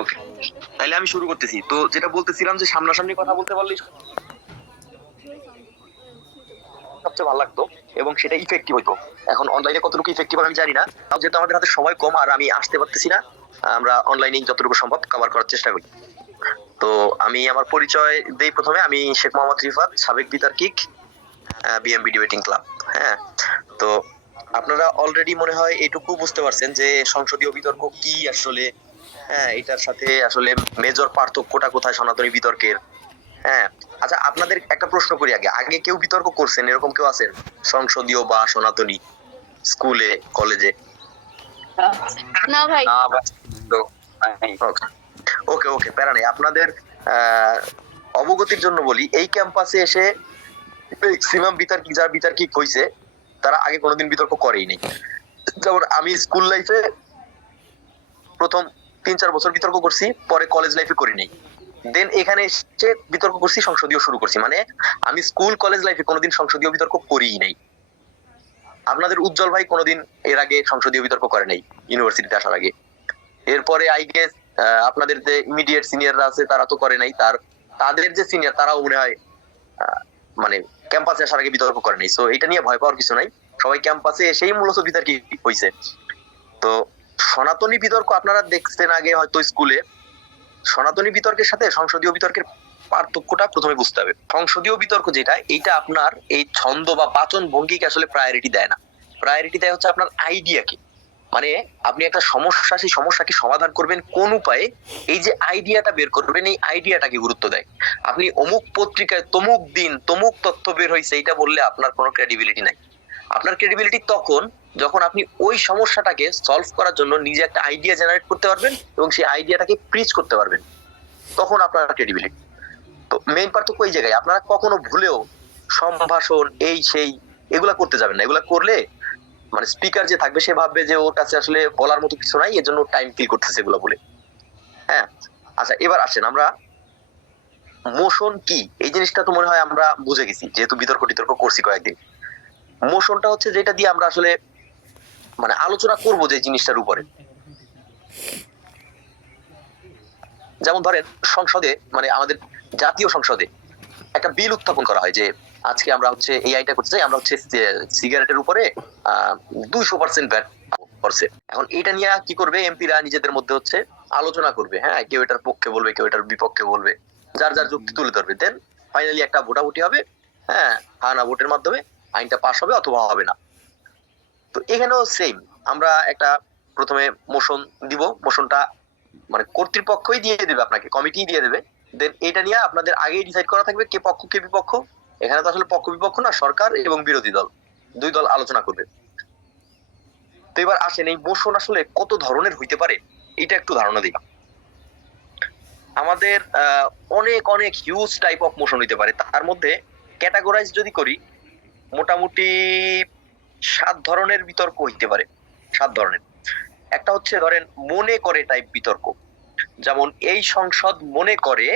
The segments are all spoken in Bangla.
ওকে, তাহলে আমি শুরু করতেছি। তো যেটা বলতেছিলাম যে সামনাসামনি কথা বলতে পারলেই সবচেয়ে ভালো লাগতো এবং সেটা ইফেক্টিভ হইতো। এখন অনলাইনে কতটুকু ইফেক্টিভ আমি জানি না, তাও যেহেতু আমাদের হাতে সময় কম আর আমি আসতে পারতেছি না, আমরা অনলাইনে যতটুকু সম্ভব কভার করার চেষ্টা করি। তো আমি আমার পরিচয় দেই প্রথমে। আমি শেখ মোহাম্মদ রিফাত, সাবেক বিতার্কিক, বিএমবি ডিবেটিং ক্লাব। হ্যাঁ, তো আপনারা অলরেডি মনে হয় এটুকু বুঝতে পারছেন যে সংসদীয় বিতর্ক কি আসলে। হ্যাঁ, এটার সাথে আসলে মেজর পার্থক্যটা কোথায় সনাতনী বিতর্কের। হ্যাঁ, আচ্ছা আপনাদের একটা প্রশ্ন করি, আগে আগে কেউ বিতর্ক করছেন এরকম কেউ আছেন সংসদীয় বা সনাতনী, স্কুলে কলেজে? না ভাই। না ভাই, তো ওকে ওকে ওকে, প্যারা নেই। আপনাদের আহ অবগতির জন্য বলি, এই ক্যাম্পাসে এসে ম্যাক্সিমাম বিতর্কিক যারা বিতর্কিক হয়েছে তারা আগে কোনোদিন বিতর্ক করেই নেই। যেমন আমি স্কুল লাইফে প্রথম 3-4 বছর বিতর্ক করছি, পরে কলেজ লাইফে করি নাই। দেন এখানে এসে বিতর্ক করছি, সংসদীয় শুরু করছি। মানে আমি স্কুল কলেজ লাইফে কোনোদিন সংসদীয় বিতর্ক করিই নাই। আপনাদের উজ্জ্বল ভাই কোনোদিন এর আগে সংসদীয় বিতর্ক করে নাই ইউনিভার্সিটিতে আসার আগে। এরপরে আই গেস আপনাদের যে ইমিডিয়েট সিনিয়ররা আছে তারা তো করে নাই, তাদের যে সিনিয়র তারাও মনে হয় মানে ক্যাম্পাসে আসার আগে বিতর্ক করে নাই। সো এটা নিয়ে ভয় পাওয়ার কিছু নাই, সবাই ক্যাম্পাসে এসেই মূলত বিতর্কী হয়েছে। তো সনাতনী বিতর্ক আপনারা দেখছেন আগে হয়তো স্কুলে। সনাতনী বিতর্কের সাথে সংসদীয় বিতর্কের পার্থক্যটা প্রথমে বুঝতে হবে। সংসদীয় বিতর্ক যেটা, এইটা আপনার এই ছন্দ বা বাচন ভঙ্গিকে আসলে প্রায়োরিটি দেয় না। প্রায়োরিটি দেয় হচ্ছে আপনার আইডিয়াকে। মানে আপনি একটা সমস্যা, সেই সমস্যাকে সমাধান করবেন কোন উপায়ে, এই যে আইডিয়াটা বের করবেন, এই আইডিয়াটাকে গুরুত্ব দেয়। আপনি অমুক পত্রিকায় তমুক দিন তমুক তথ্য বের হয়েছে এইটা বললে আপনার কোনো ক্রেডিবিলিটি নাই। আপনার ক্রেডিবিলিটি তখন যখন আপনি ওই সমস্যাটাকে সলভ করার জন্য নিজে একটা আইডিয়া জেনারেট করতে পারবেন এবং সেই আইডিয়াটাকে প্রিচ করতে পারবেন, তখন আপনার ক্রেডিবিলিটি। তো মেইন পার্থক্য এই জায়গায়, আপনারা কখনো ভুলেও সম্ভাষণ এই সেই এগুলা করতে যাবেন না। এগুলা করলে মানে স্পিকার যে থাকবে সে ভাববে যে ওর কাছে আসলে বলার মতো কিছু নাই, এজন্য টাইম কিল করতেছে এগুলো বলে। হ্যাঁ, আচ্ছা এবার আসেন আমরা মোশন কি, এই জিনিসটা তো মনে হয় আমরা বুঝে গেছি যেহেতু বিতর্ক টিতর্ক করছি কয়েকদিন। মোশনটা হচ্ছে যেটা দিয়ে আমরা আসলে মানে আলোচনা করব যে জিনিসটার উপরে। যেমন ধরেন সংসদে, মানে আমাদের জাতীয় সংসদে একটা বিল উত্থাপন করা হয় যে আজকে আমরা হচ্ছে এই আইনটা করতে চাই, আমরা হচ্ছে সিগারেটের উপরে 200% ভ্যাট করছে। এখন এটা নিয়ে কি করবে, এমপিরা নিজেদের মধ্যে হচ্ছে আলোচনা করবে। হ্যাঁ, কেউ এটার পক্ষে বলবে, কেউ এটার বিপক্ষে বলবে, যার যার যুক্তি তুলে ধরবে। দেন ফাইনালি একটা ভোটাভুটি হবে। হ্যাঁ, হানা ভোটের মাধ্যমে আইনটা পাস হবে অথবা হবে না। তো এখানেও সেম, আমরা একটা প্রথমে মোশন দিব। মোশনটা মানে কর্তৃপক্ষই দিয়ে দেবে আপনাকে, কমিটি দিয়ে দেবে। দেন এটা নিয়ে আপনাদের আগেই ডিসাইড করা থাকবে কে পক্ষ কে বিপক্ষ। এখানে তো আসলে পক্ষ বিপক্ষ না, সরকার এবং বিরোধী দল, দুই দল আলোচনা করবে। তো এবার আসেন এই মোশন আসলে কত ধরনের হইতে পারে এটা একটু ধারণা দিই। আমাদের অনেক অনেক হিউজ টাইপ অফ মোশন হইতে পারে। তার মধ্যে ক্যাটাগরাইজ যদি করি, মোটামুটি 7 ধরনের বিতর্ক হইতে পারে। 7 ধরনের। একটা হচ্ছে ধরেন মনে করে টাইপ বিতর্ক। যেমন এই সংসদ মনে করে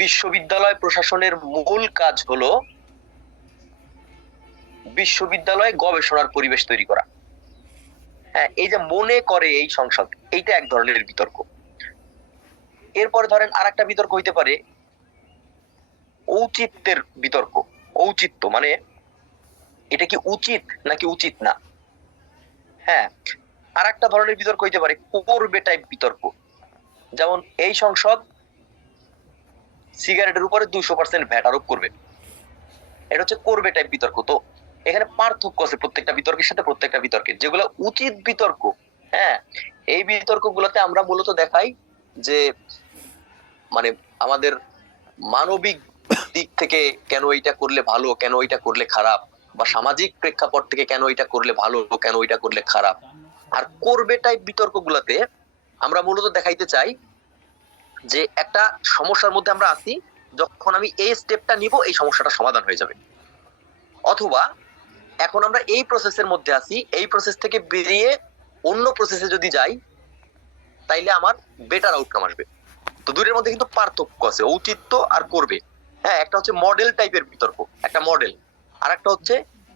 বিশ্ববিদ্যালয় প্রশাসনের মূল কাজ হলো বিশ্ববিদ্যালয়ে গবেষণার পরিবেশ তৈরি করা। হ্যাঁ, এই যে মনে করে এই সংসদ, এইটা এক ধরনের বিতর্ক। এরপরে ধরেন আরেকটা বিতর্ক হইতে পারে ঔচিত্যের বিতর্ক। ঔচিত্য মানে এটা কি উচিত নাকি উচিত না। হ্যাঁ, আরেকটা ধরনের বিতর্ক হইতে পারে করবে টাইপ বিতর্ক। যেমন এই সংসদ সিগারেটের উপরে 200% ভ্যাট আরোপ করবে, এটা হচ্ছে করবে টাইপ বিতর্ক। তো এখানে পার্থক্য আছে প্রত্যেকটা বিতর্কের সাথে। প্রত্যেকটা বিতর্কের যেগুলো উচিত বিতর্ক, হ্যাঁ, এই বিতর্ক গুলোতে আমরা মূলত দেখাই যে মানে আমাদের মানবিক দিক থেকে কেন এটা করলে ভালো, কেন এটা করলে খারাপ, বা সামাজিক প্রেক্ষাপট থেকে কেন এটা করলে ভালো, কেন এটা করলে খারাপ। আর করবে টাইপ বিতর্ক গুলাতে আমরা মূলত দেখাইতে চাই যে একটা সমস্যার মধ্যে আমরা আছি, যখন আমি এই স্টেপটা নিব এই সমস্যাটা সমাধান হয়ে যাবে। অথবা এখন আমরা এই প্রসেসের মধ্যে আছি, এই প্রসেস থেকে বেরিয়ে অন্য প্রসেসে যদি যাই তাইলে আমার বেটার আউটকাম আসবে। তো দুটোর মধ্যে কিন্তু পার্থক্য আছে, ঔচিত্য আর করবে। হ্যাঁ, একটা হচ্ছে মডেল টাইপের বিতর্ক, একটা মডেল। আর একটা হচ্ছে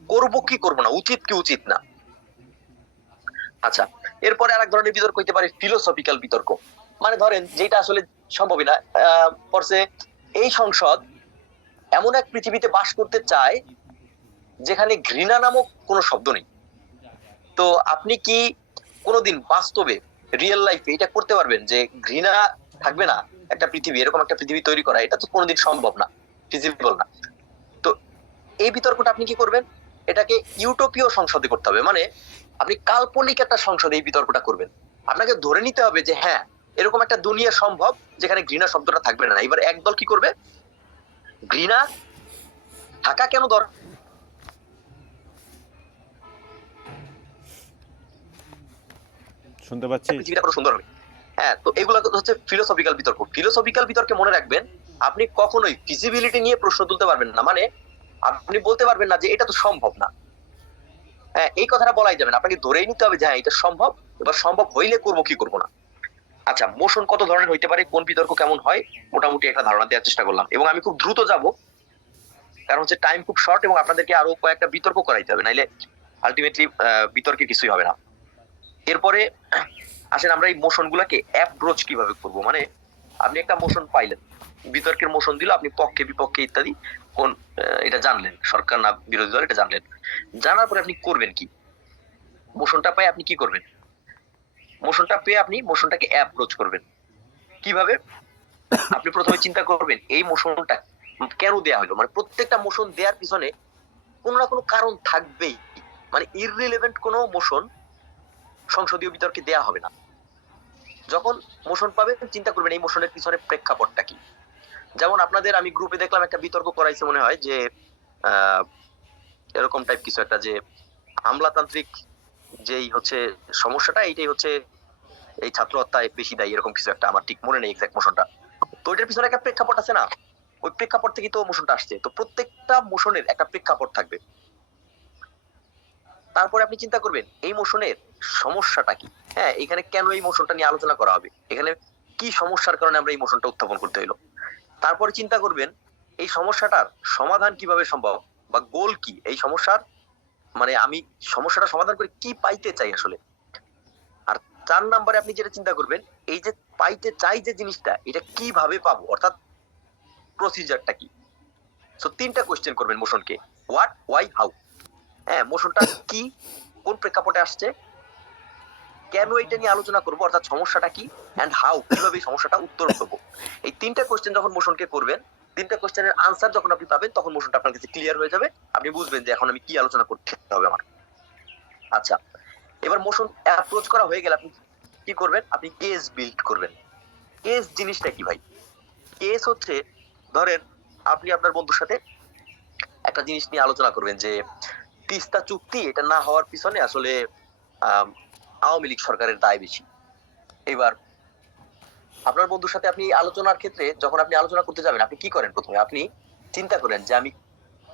করবো কি করবো না, উচিত কি উচিত না। আচ্ছা, এরপরে আরেক ধরনের বিতর্ক হইতে পারে ফিলোসফিক্যাল বিতর্ক, মানে ধরেন যেটা আসলে সম্ভবই না, পড়ছে এই সংসদ এমন এক পৃথিবীতে বাস করতে চায় যেখানে ঘৃণা নামক কোনো শব্দ নেই। তো আপনি কি কোনোদিন বাস্তবে রিয়েল লাইফে এটা করতে পারবেন যে ঘৃণা থাকবে না একটা পৃথিবী, এরকম একটা পৃথিবী তৈরি করা? এটা তো কোনোদিন সম্ভব না, ফিজিবল না। তো এই বিতর্কটা আপনি কি করবেন, এটাকে ইউটোপীয় সংসদে করতে হবে, মানে আপনি কাল্পনিক একটা সংসদে এই বিতর্কটা করবেন। আপনাকে ধরে নিতে হবে যে হ্যাঁ এরকম একটা দুনিয়া সম্ভব যেখানে ঘৃণা শব্দটা থাকবে না। এবার একদল কি করবে, ঘৃণা থাকা কেন দরকার, শুনতে পাচ্ছি। পৃথিবীটা কত সুন্দর হবে। হ্যাঁ, তো এগুলো হচ্ছে ফিলোসফিক্যাল বিতর্ক। ফিলোসফিক্যাল বিতর্কে মনে রাখবেন আপনি কখনোই ফিজিবিলিটি নিয়ে প্রশ্ন তুলতে পারবেন না, মানে আপনি বলতে পারবেন না যে এটা তো সম্ভব না। হ্যাঁ, এই কথাটা বলাই যাবে না, আপনাকে ধরেই নিতে হবে যে হ্যাঁ এটা সম্ভব, এবার সম্ভব হইলে করবো কি করবো না। আচ্ছা, মোশন কত ধরনের হইতে পারে, কোন বিতর্ক কেমন হয়, মোটামুটি একটা ধারণা দেওয়ার চেষ্টা করলাম, এবং আমি খুব দ্রুত যাব কারণ হচ্ছে টাইম খুব শর্ট এবং আপনাদেরকে আরো কয়েকটা বিতর্ক করাইতে হবে, নাইলে আলটিমেটলি বিতর্কে কিছুই হবে না। এরপরে আসেন আমরা এই মোশন গুলাকে অ্যাপ্রোচ কিভাবে করব, মানে আপনি একটা মোশন পাইলেন, বিতর্কের মোশন দিল, আপনি পক্ষে বিপক্ষে ইত্যাদি কোন এটা জানলেন, সরকার না বিরোধী দল এটা জানলেন, জানার পরে আপনি করবেন কি, মোশনটা পাই আপনি কি করবেন, মোশনটা পেয়ে আপনি মোশনটাকে অ্যাপ্রোচ করবেন কিভাবে। আপনি প্রথমে চিন্তা করবেন এই মোশনটা কেন দেয়া হলো, মানে প্রত্যেকটা মোশন দেওয়ার পিছনে কোনো না কোনো কারণ থাকবেই, মানে ইররিলেভেন্ট কোনো মোশন সংসদীয় বিতর্কে দেয়া হবে না। যখন মোশন পাবেন চিন্তা করবেন এই মোশনের পিছনে প্রেক্ষাপটটা কি। যেমন আপনাদের আমি গ্রুপে দেখলাম একটা বিতর্ক করাইছে মনে হয় যে এরকম টাইপ কিছু একটা, যে আমলাতান্ত্রিক যেই হচ্ছে সমস্যাটা এইটাই হচ্ছে এই ছাত্র হত্যায় বেশি দায়ী, এরকম কিছু একটা, আমার ঠিক মনে নেই এক্সাক্ট মোশনটা। তো এটার পিছনে একটা প্রেক্ষাপট আছে না, ওই প্রেক্ষাপট থেকে তো মোশনটা আসছে। তো প্রত্যেকটা মোশনের একটা প্রেক্ষাপট থাকবে। তারপরে আপনি চিন্তা করবেন এই মোশনের সমস্যাটা কি, হ্যাঁ এখানে কেন এই মোশনটা নিয়ে আলোচনা করা হবে, এখানে কি সমস্যার কারণে আমরা এই মোশনটা উত্থাপন করতে হইলো। তারপরে চিন্তা করবেন এই সমস্যাটার সমাধান কিভাবে সম্ভব, বা গোল কি এই সমস্যার, মানে আমি সমস্যাটা সমাধান করে কি পাইতে চাই আসলে। আর 4 নম্বরে আপনি যেটা চিন্তা করবেন এই যে পাইতে চাই যে জিনিসটা, এটা কিভাবে পাবো, অর্থাৎ প্রসিজারটা কি। সো 3টা কোশ্চেন করবেন মোশনকে, হোয়াট, ওয়াই, হাউ। হ্যাঁ, মোশনটা কি, কোন প্রেক্ষাপটে আসছে, কেন এটা নিয়ে আলোচনা করবো অর্থাৎ সমস্যাটা কি, এন্ড হাউ কিভাবে সমস্যাটা উত্তর করবো। এই 3টা কোশ্চেন যখন মোশনকে করবেন, 3টা কোশ্চেনের আনসার যখন আপনি পাবেন তখন মোশনটা আপনার কাছে ক্লিয়ার হয়ে যাবে, আপনি বুঝবেন যে এখন আমি কি আলোচনা করতে হবে আমার। আচ্ছা, এবার মোশন অ্যাপ্রোচ করা হয়ে গেলে আপনি কি করবেন, আপনি কেস বিল্ড করবেন। কেস জিনিসটা কি ভাই, কেস হচ্ছে ধরেন আপনি আপনার বন্ধুর সাথে একটা জিনিস নিয়ে আলোচনা করবেন যে তিস্তা চুক্তি এটা না হওয়ার পিছনে আসলে আওয়ামী লীগ সরকারের দায় বেশি। এবার আপনার বন্ধুর সাথে আপনি আলোচনার ক্ষেত্রে যখন আপনি আলোচনা করতে যাবেন আপনি কি করেন, প্রথমে আপনি চিন্তা করেন যে আমি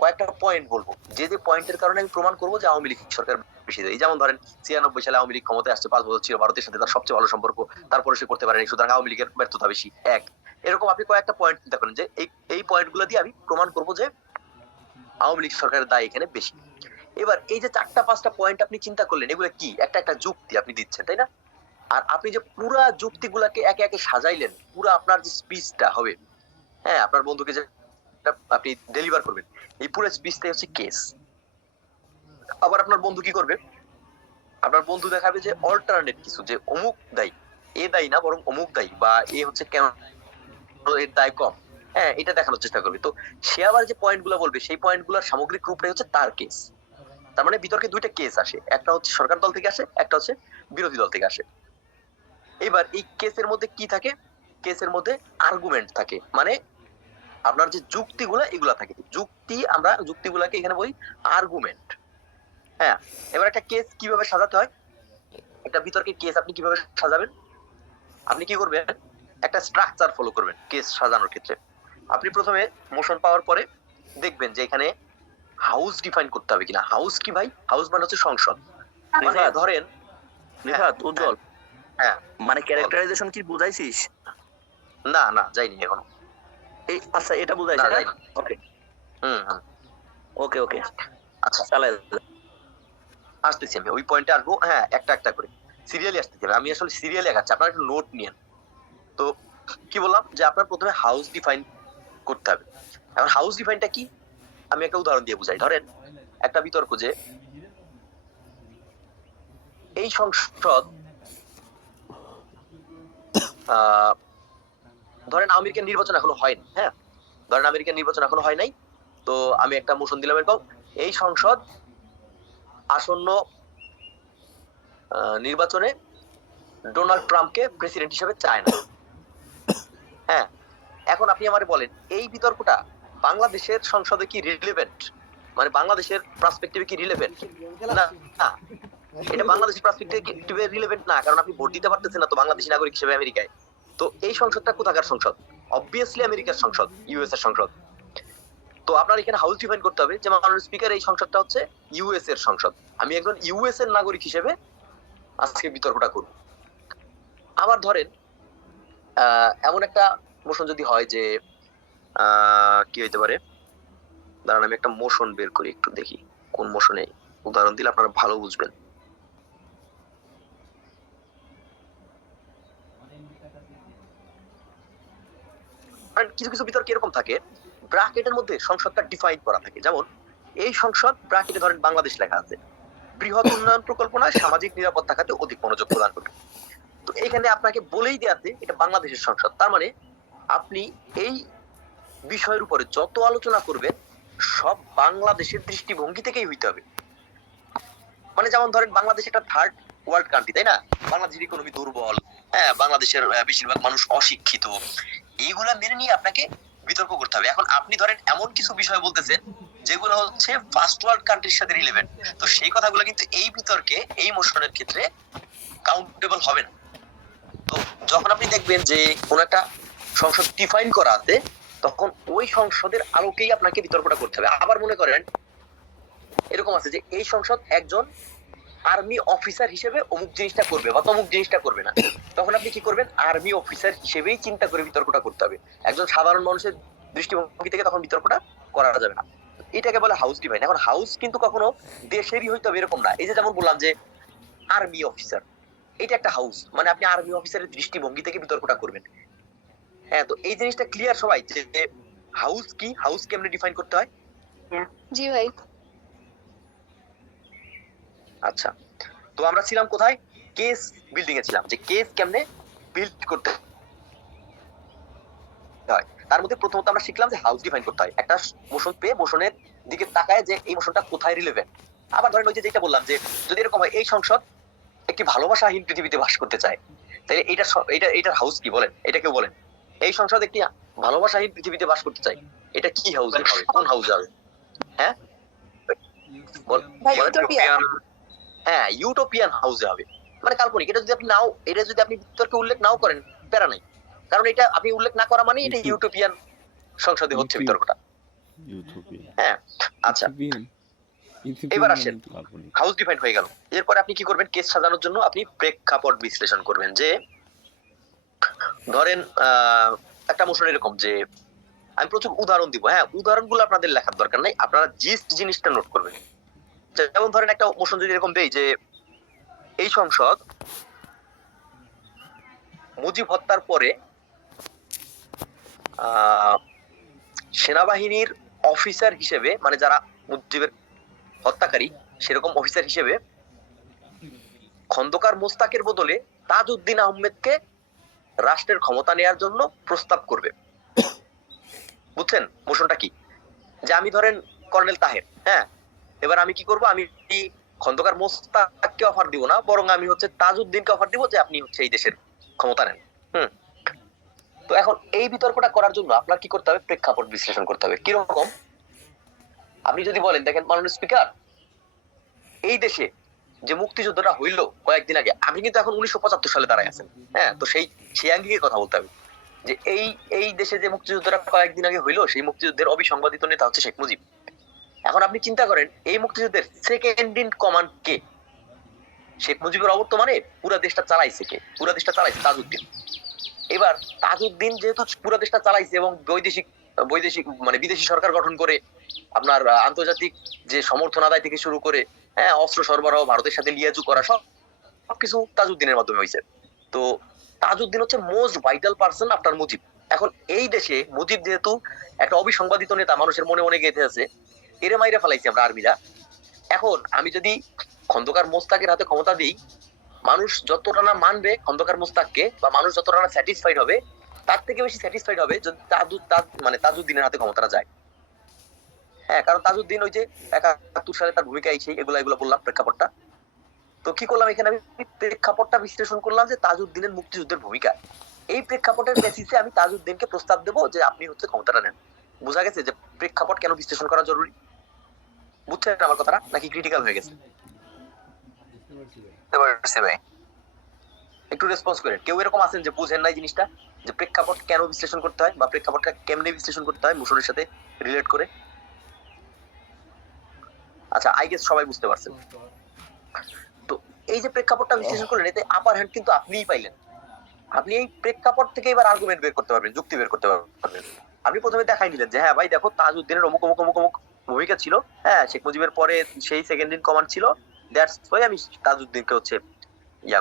কয়েকটা পয়েন্ট বলবো, যে যে পয়েন্টের কারণে আমি প্রমাণ করবো যে আওয়ামী লীগ সরকার বেশি দেয়। যেমন ধরেন 96 সালে আওয়ামী লীগ ক্ষমতায় আসছে, 5 বছর ছিল, ভারতের সাথে তার সবচেয়ে ভালো সম্পর্ক, তারপরে সে করতে পারেনি, সুতরাং আওয়ামী লীগের ব্যর্থতা বেশি। এক, এরকম আপনি কয়েকটা পয়েন্ট চিন্তা করেন যে এই পয়েন্টগুলো দিয়ে আমি প্রমাণ করবো যে আওয়ামী লীগ সরকারের দায় এখানে বেশি। এবার এই যে 4টা 5টা পয়েন্ট আপনি চিন্তা করলেন, এগুলো কি একটা একটা যুক্তি আপনি দিচ্ছেন, তাই না? আর আপনি যে পুরা যুক্তিগুলাকে একে একে সাজাইলেন, পুরো আপনার যে স্পিচটা হবে, হ্যাঁ আপনার বন্ধুকে যে আপনি ডেলিভার করবেন, এই পুরো স্পিচটাই হচ্ছে কেস। আবার আপনার বন্ধু কি করবে, আপনার বন্ধু দেখাবে যে অল্টারনেট কিছু, যে অমুক দায়ী, এ দায়ী না বরং অমুক দায়ী, বা এ হচ্ছে কেন এর দায় কম, হ্যাঁ এটা দেখানোর চেষ্টা করবে। তো সে আবার যে পয়েন্ট গুলা বলবে সেই পয়েন্ট গুলার সামগ্রিক রূপটাই হচ্ছে তার কেস। তার মানে বিতর্কে 2টা কেস আসে, একটা হচ্ছে সরকার দল থেকে আসে, একটা হচ্ছে বিরোধী দল থেকে আসে। এবার এই কেসের মধ্যে কি থাকে, কেসের মধ্যে আর্গুমেন্ট থাকে, মানে আপনার যে যুক্তিগুলা এগুলা থাকে। যুক্তি, আমরা যুক্তিগুলাকে এখানে বলি আর্গুমেন্ট। হ্যাঁ, এবার একটা কেস কিভাবে সাজাতে হয়, একটা বিতর্কের কেস আপনি কিভাবে সাজাবেন, আপনি কি করবেন, একটা স্ট্রাকচার ফলো করবেন কেস সাজানোর ক্ষেত্রে। আপনি প্রথমে মোশন পাওয়ার পরে দেখবেন যে এখানে হাউস ডিফাইন করতে হবে কিনা। হাউস কি ভাই, হাউস মানে হচ্ছে সংসদ, মানে ধরেন রিফাত, উজ্জ্বল, হ্যাঁ মানে ক্যারেক্টারাইজেশন কি বুঝাইছিস? না না যাইনি এখনো। এই আচ্ছা, এটা বুঝাইছিস না, না? যাইনি। ওকে হুম, ওকে ওকে, আচ্ছা চালাই। আসতেছি, আমি ওই পয়েন্টে আসবো। হ্যাঁ, একটা একটা করে সিরিয়ালি আসতে হবে। আমি আসলে সিরিয়ালি আগাচ্ছি, আপনারা একটু নোট নিয়েন। তো কি বললাম যে আপনার প্রথমে হাউস ডিফাইন করতে হবে। এখন হাউস ডিফাইনটা কি, আমি একটা উদাহরণ দিয়ে বুঝাই। ধরেন একটা বিতর্ক যে এই সংসদ ধরেন আমেরিকান নির্বাচন এখনো হয়নি, হ্যাঁ, ধরেন আমেরিকান নির্বাচন এখনো হয় নাই, তো আমি একটা মোশন দিলাম এরকম, এই সংসদ আসন্ন নির্বাচনে ডোনাল্ড ট্রাম্পকে প্রেসিডেন্ট হিসেবে চায় না। হ্যাঁ, এখন আপনি আমারে বলেন এই বিতর্কটা বাংলাদেশের সংসদে কি রিলেভেন্ট, মানে বাংলাদেশের পার্সপেক্টিভে কি রিলেভেন্ট? না, না, এটা বাংলাদেশের পার্সপেক্টিভে রিলেভেন্ট না, কারণ আপনি ভোট দিতে পারতেছেন না তো বাংলাদেশী নাগরিক হিসেবে আমেরিকায়। তো এই সংসদটা কোথাকার সংসদ? অবভিয়াসলি আমেরিকার সংসদ, ইউএস এর সংসদ। তো আপনার এখানে হাউস ডিফাইন করতে হবে যে মাননীয় স্পিকার এই সংসদটা হচ্ছে ইউএস এর সংসদ, আমি একজন ইউএস এর নাগরিক হিসেবে আজকে বিতর্কটা করব। আবার ধরেন এমন একটা মোশন যদি হয় যে কি হইতে পারে, দাঁড়ান আমি একটা মোশন বের করি, একটু দেখি কোন মোশনে উদাহরণ দিলে আপনারা ভালো বুঝবেন। কিছু কিছু বিতর্ক এরকম থাকে ব্র্যাকেটের মধ্যে সংসদটা ডিফাইন করা থাকে, যেমন এই সংসদ ব্র্যাকেটে ধরেন বাংলাদেশ লেখা আছে, বৃহৎ উন্নয়ন প্রকল্পনায় সামাজিক নিরাপত্তা খাতে অধিক মনোযোগ প্রদান করবে। তো এখানে আপনাকে বলেই দেয়াতে এটা বাংলাদেশের সংসদ, তার মানে আপনি এই বিষয়ের উপরে যত আলোচনা করবেন সব বাংলাদেশের দৃষ্টিভঙ্গি থেকেই হইতে হবে। মানে যেমন ধরেন বাংলাদেশ একটা থার্ড ওয়ার্ল্ড কান্ট্রি, তাই না, বাংলাদেশের ইকোনমি দুর্বল, হ্যাঁ, বাংলাদেশের বেশিরভাগ মানুষ অশিক্ষিত, এইগুলা মেনে নিয়ে আপনাকে বিতর্ক করতে হবে। এখন আপনি ধরেন এমন কিছু বিষয় বলতেছেন যেগুলো হচ্ছে ফার্স্ট ওয়ার্ল্ড কান্ট্রির সাথে রিলেভেন্ট, তো সেই কথাগুলো কিন্তু এই বিতর্কে এই মোশনের ক্ষেত্রে কাউন্টেবল হবে না। তো যখন আপনি দেখবেন যে কোন একটা সংসদ ডিফাইন করা আছে তখন ওই সংসদের আলোকেই আপনাকে বিতর্কটা করতে হবে। আবার মনে করেন এরকম আছে যে এই সংসদ একজন আর্মি অফিসার হিসেবে অমুক জিনিসটা করবে বা তমুক জিনিসটা করবে না, তখন আপনি কি করবেন, আর্মি অফিসার হিসেবেই চিন্তা করে বিতর্কটা করতে হবে। একজন সাধারণ মানুষের দৃষ্টিভঙ্গি থেকে তখন বিতর্কটা করা যাবে না। এটাকে বলে হাউস ডিফাইন। এখন হাউস কিন্তু কখনো দেশেরই হইতে হবে এরকম না। এই যে যেমন বললাম যে আর্মি অফিসার, এটা একটা হাউস, মানে আপনি আর্মি অফিসারের দৃষ্টিভঙ্গি থেকে বিতর্কটা করবেন। হ্যাঁ, তো এই জিনিসটা ক্লিয়ার সবাই যে হাউস কি, হাউস কেমনে ডিফাইন করতে হয়? জি ভাই। আচ্ছা, তো আমরা ছিলাম কোথায়, কেস বিল্ডিং এ ছিলাম, যে কেস কেমনে বিল্ড করতে হয়। তার মধ্যে প্রথমত আমরা শিখলাম যে হাউস ডিফাইন করতে হয়, একটা মোশন পেয়ে মোশনের দিকে তাকায় যে এই মোশনটা কোথায় রিলেভেন্ট। আবার ধরেন ওই যে যেটা বললাম যে যদি এরকম হয় এই সংসদ একটি ভালোবাসাহীন পৃথিবীতে বাস করতে চায়, তাহলে এটার হাউস কি বলেন, এটা কেউ বলেন? এই সংসদ একটি ভালোবাসাহীন পৃথিবীতে বাস করতে চায়, এটা কি হাউস হবে, কোন হাউস হবে? হ্যাঁ, ভাই ইউটোপিয়া। হ্যাঁ, ইউটোপিয়ান হাউসে হবে, মানে কাল্পনিক। এটা যদি আপনি বিতর্কে উল্লেখ নাও করেন প্যারা নাই, কারণ এটা আপনি উল্লেখ না করা মানে এটা ইউটোপিয়ান সংসদে হচ্ছে বিতর্কটা। হ্যাঁ, আচ্ছা, এবার আসেন হাউস ডিফাইন হয়ে গেল। এরপরে আপনি কি করবেন, কেস সাজানোর জন্য আপনি প্রেক্ষাপট বিশ্লেষণ করবেন। যে ধরেন একটা মোশন এরকম যে আমি প্রচুর উদাহরণ দিব, হ্যাঁ, উদাহরণগুলো আপনাদের লেখার দরকার নাই, আপনারা জিস্ট জিনিসটা নোট করবেন। যেমন ধরেন একটা মোশন যদি এরকম দেই যে এই সংসদ মুজিব হত্যার পরে সেনাবাহিনীর অফিসার হিসেবে, মানে যারা মুজিবের হত্যাকারী সেরকম অফিসার হিসেবে খন্দকার মোস্তাকের বদলে তাজউদ্দিন আহমেদকে রাষ্ট্রের ক্ষমতা নেয়ার জন্য প্রস্তাব করবে। বুঝছেন মোশনটা কি? যে আমি ধরেন কর্নেল তাহের, হ্যাঁ, এবার আমি কি করব, আমি খন্দকার মোস্তাককে অফার দিব না, বরং আমি হচ্ছে তাজউদ্দিনকে অফার দিব যে আপনি হচ্ছে এই দেশের ক্ষমতা নেন। তো এখন এই বিতর্কটা করার জন্য আপনার কি করতে হবে, প্রেক্ষাপট বিশ্লেষণ করতে হবে। কিরকম, আপনি যদি বলেন দেখেন মাননীয় স্পিকার, এই দেশে যে মুক্তিযুদ্ধটা হইল কয়েকদিন আগে, আপনি কিন্তু এখন 1975 সালে দাঁড়ায় আছেন, হ্যাঁ, তো সেই আঙ্গিকে কথা বলতে হবে যে এই দেশে যে মুক্তিযুদ্ধটা কয়েকদিন আগে হইলো সেই মুক্তিযুদ্ধের অবিসংবাদিত নেতা হচ্ছে শেখ মুজিব। এখন আপনি চিন্তা করেন এই মুক্তিযুদ্ধের সেকেন্ড ইন কমান্ড কে? শেখ মুজিবের অবর্তমানে পুরো দেশটা চালাইছে কে? পুরো দেশটা চালাইছে তাজউদ্দিন। এবার তাজউদ্দিন যেহেতু পুরো দেশটা চালাইছে এবং বৈদেশিক মানে বিদেশি সরকার গঠন করে আপনার আন্তর্জাতিক যে সমর্থন আদায় থেকে শুরু করে, হ্যাঁ, অস্ত্র সরবরাহ, ভারতের সাথে লিয়াজু করা, সব সবকিছু তাজউদ্দিনের মাধ্যমে হয়েছে। তো তাজউদ্দিন হচ্ছে most vital person after Mujib. এখন এই দেশে মুজিব যেহেতু একটা অবিসংবাদিত নেতা, মানুষের মনে মনে গেঁথে আছে, এরে মাইরে ফেলাইছি আমরা আর্মিরা। এখন আমি যদি খন্দকার মোস্তাকের হাতে ক্ষমতা দিই, মানুষ যতটা না মানবে খন্দকার মোস্তাককে, বা মানুষ যতটা না স্যাটিসফাইড হবে, তার থেকে বেশি স্যাটিসফাইড হবে যদি মানে তাজউদ্দিনের হাতে ক্ষমতাটা যায়। হ্যাঁ, কারণ তাজউদ্দিন ওই যে ৭১ সালে তার ভূমিকা এই এগুলা বললাম প্রেক্ষাপটটা। তো কি করলাম এখানে, আমি প্রেক্ষাপটটা বিশ্লেষণ করলাম যে তাজউদ্দিনের মুক্তিযুদ্ধের ভূমিকা। এই প্রেক্ষাপটের বেসিসে আমি তাজউদ্দিনকে প্রস্তাব দেবো যে আপনি হচ্ছে ক্ষমতাটা নেন। বোঝা গেছে যে প্রেক্ষাপট কেন বিশ্লেষণ করা জরুরি? বুঝছেন আমার কথাটা নাকি ক্রিটিক্যাল হয়ে গেছে? ভাই একটু রেসপন্স করেন। কেউ এরকম আছেন যে বুঝেন নাই জিনিসটা, যে প্রেক্ষাপট কেন বিশ্লেষণ করতে হয় বা প্রেক্ষাপটটা কেমনে বিশ্লেষণ করতে হয় মোশনের সাথে রিলেট করে? আচ্ছা, আই গেস সবাই বুঝতে পারছেন। তো এই যে প্রেক্ষাপটটা বিশ্লেষণ করলেন, এতে আপার হ্যান্ড কিন্তু আপনিই পাইলেন। আপনি এই প্রেক্ষাপট থেকে এবার আর্গুমেন্ট বের করতে পারবেন, যুক্তি বের করতে পারবেন। আপনি প্রথমে দেখাই নিলেন যে হ্যাঁ ভাই দেখো, তাজউদ্দিনের অমুক অমুক অমুক অমুক ভূমিকা ছিল, হ্যাঁ শেখ মুজিবের পরে সেই সেকেন্ড ইন কমান্ড ছিল, দ্যাটস ওয়াই আমি তাজউদ্দিনকে হচ্ছে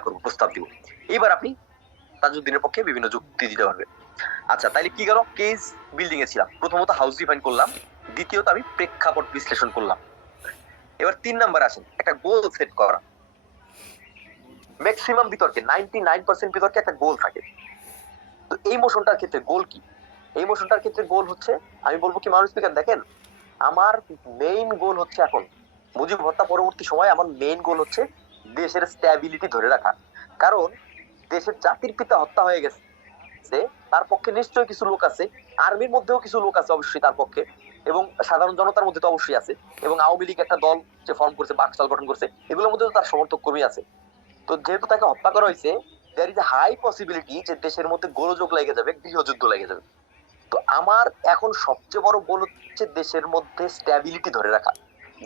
করবো, প্রস্তাব দিব। এবার আপনি তাজউদ্দিনের পক্ষে বিভিন্ন যুক্তি দিতে পারবেন। আচ্ছা, তাইলে কি গেল? কেস বিল্ডিং এ ছিলাম, প্রথমত হাউস ডিফাইন করলাম, দ্বিতীয়ত আমি প্রেক্ষাপট বিশ্লেষণ করলাম। এবার ৩ নাম্বার আসেন, একটা গোল সেট করা। ম্যাক্সিমাম বিতর্কে 99% বিতর্কে একটা গোল থাকে। তো এই মোশনটার ক্ষেত্রে গোল কি? এই মোশনটার ক্ষেত্রে গোল হচ্ছে, আমি বলবো কি মানুষ স্পিকার দেখেন, আমার মেইন গোল হচ্ছে এখন মুজিব হত্যা পরবর্তী সময় আমার মেইন গোল হচ্ছে দেশের স্ট্যাবিলিটি ধরে রাখা। কারণ দেশের জাতির পিতা হত্যা হয়ে গেছে, তার পক্ষে নিশ্চয়ই কিছু লোক আছে, আর্মির মধ্যেও কিছু লোক আছে অবশ্যই তার পক্ষে, এবং সাধারণ জনতার মধ্যে তো অবশ্যই আছে, এবং আওয়ামী লীগ একটা দল যে ফর্ম করছে, বাকশাল গঠন করছে, এগুলোর মধ্যে তো তার সমর্থক কর্মী আছে। তো যেহেতু তাকে হত্যা করা হয়েছে, there is a high possibility যে দেশের মধ্যে গোলযোগ লেগে যাবে, গৃহযুদ্ধ লেগে যাবে। তো আমার এখন সবচেয়ে বড় গোল হচ্ছে দেশের মধ্যে স্ট্যাবিলিটি ধরে রাখা,